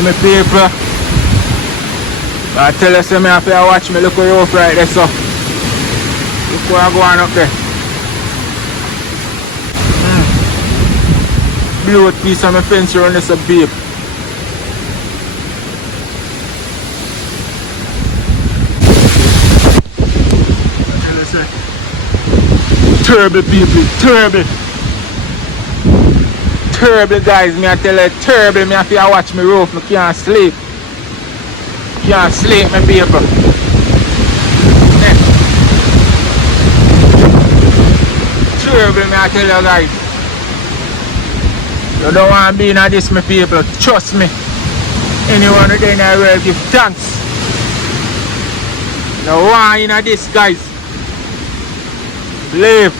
Alright, my people. I tell you, say me have to watch me look at you right there, so. Look where I go on up there. Blue piece of my fence around this a babe. Terrible people, terrible. Terrible guys, me I tell you, terrible. Me have to watch me roof, me can't sleep. Can't sleep, my people. Yeah. Terrible, me I tell you guys. You don't want to be in this, my people. Trust me. Anyone in the world give thanks. You don't want in this, guys. Believe.